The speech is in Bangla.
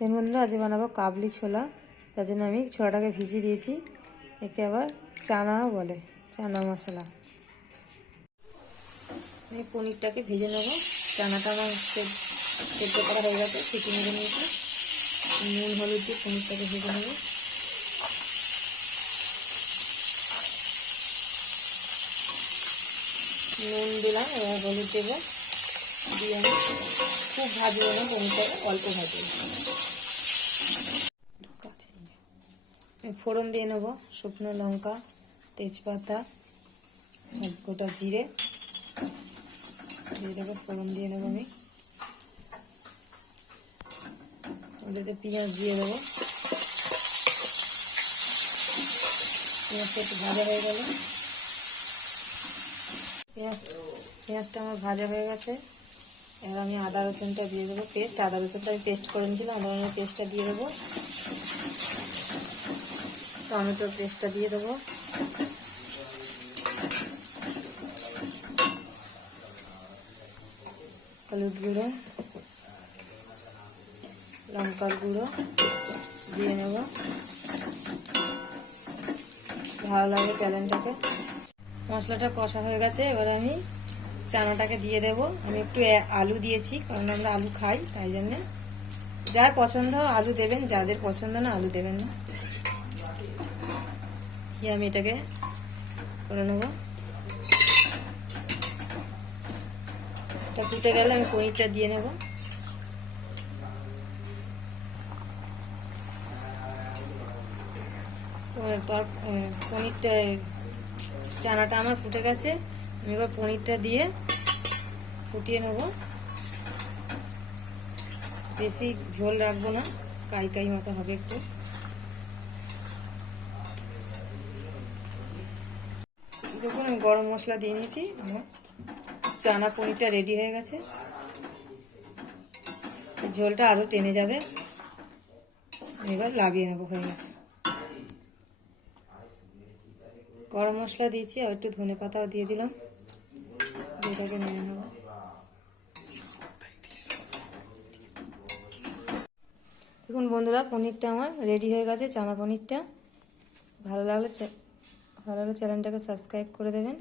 বন্ধুরা আজ বানাবো কাবলি ছোলা। তার জন্য আমি ছোলাটাকে ভিজিয়ে দিয়েছি। একে আবার চানা বলে, চানা মশলা। আমি পনিরটাকে ভেজে নেবো। চানাটা আমার সেদ্ধ করা হয়ে গেছে, সিটি মেরে নিয়েছি। নুন হলুদ দিয়ে পনিরটাকে ভেজে নেবো। নুন দিলাম, এবার হলুদ দেবো, দিয়ে আমি খুব ভাজবো না পনিরটাকে, অল্প ভাজবো। ফোড়ন দিয়ে নেবো, শুকনো লঙ্কা, তেজপাতা, গোটা জিরে এটাকে ফোড়ন দিয়ে নেবো। আমি ওটাতে পেঁয়াজ দিয়ে দেবো। পেঁয়াজটা একটু ভাজা হয়ে গেল, পেঁয়াজটা আমার ভাজা হয়ে গেছে। এবার আমি আদা রসুনটা দিয়ে দেবো পেস্ট। আদা রসুনটা আমি পেস্ট করে নিয়েছিলাম, আদা রসুনের পেস্টটা দিয়ে দেবো। টমেটোর পেস্টটা দিয়ে দেবো। হলুদ গুঁড়ো, লঙ্কার গুঁড়ো দিয়ে নেব। ভালো লাগে চ্যানেলটাকে। মশলাটা কষা হয়ে গেছে, এবার আমি চানাটাকে দিয়ে দেব। আমি একটু আলু দিয়েছি, কারণ আমরা আলু খাই, তাই জন্যে যার পছন্দ আলু দেবেন, যাদের পছন্দ না আলু দেবেন না। আমি এটাকে করে নেব। এটা ফুটে গেলে আমি পনিরটা দিয়ে নেব। পনিরটা, চানাটা আমার ফুটে গেছে। আমি এবার পনিরটা দিয়ে ফুটিয়ে নেব। বেশি ঝোল রাখবো না, কাই কাই মতো হবে একটু। দেখুন আমি গরম মশলা দিয়ে নিয়েছি। আমার চানা পনিরটা রেডি হয়ে গেছে। ঝোলটা আরও টেনে যাবে। এবার লাগিয়ে নেবো, হয়ে গেছে। গরম মশলা দিয়েছি, আর একটু ধনে পাতাও দিয়ে দিলাম। এটাকে নিয়ে নেব। দেখুন বন্ধুরা, পনিরটা আমার রেডি হয়ে গেছে, চানা পনিরটা। ভালো লাগলে চ্যানেলটাকে সাবস্ক্রাইব করে দেবেন।